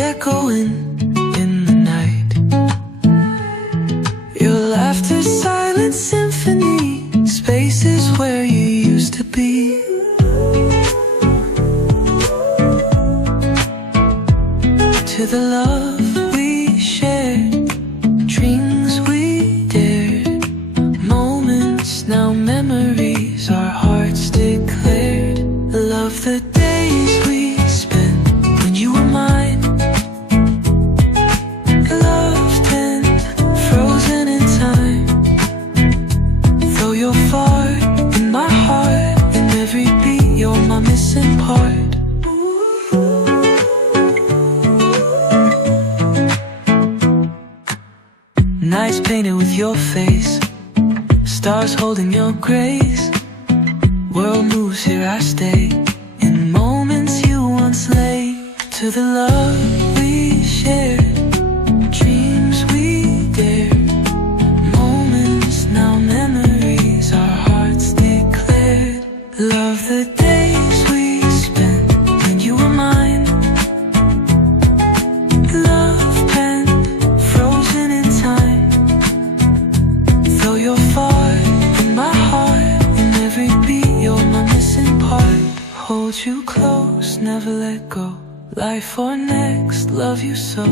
echoing in the night. Your laughter's silent symphony, spaces where you used to be. To the love we shared, dreams we dared, moments, now memories, our hearts declared. Love the days we spent when you were mine, loved and frozen in time. Though you're far in my heart, in every beat you're my missing part. Nights painted with your face, stars holding your grace. World moves, here I stay, in moments you once lay. To the love we shared, dreams we dared, moments, now memories, our hearts declared. Love the days we spent when you were mine, love penned, frozen in time. Though you're far in my heart, in every beat you're my missing part. Hold you close, never let go, life or next, love you so.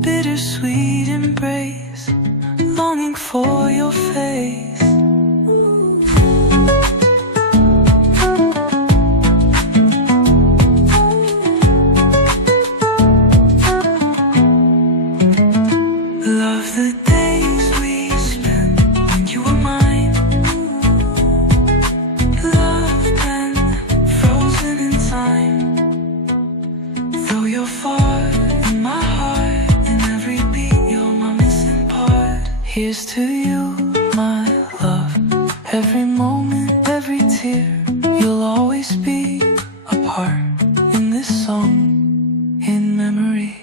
Bittersweet embrace, longing for your face. Love the days we spent when you were mine, love and frozen in time. Though you're far in my heart, in every beat you're my missing part. Here's to you, my love, every moment, every tear. You'll always be a part in this song, in memory.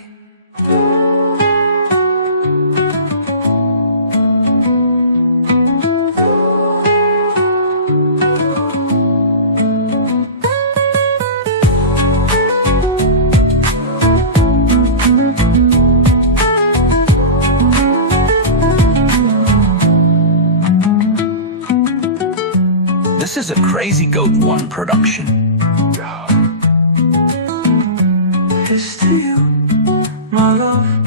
This is a Krazygoat 1 production. Here's to you, my love.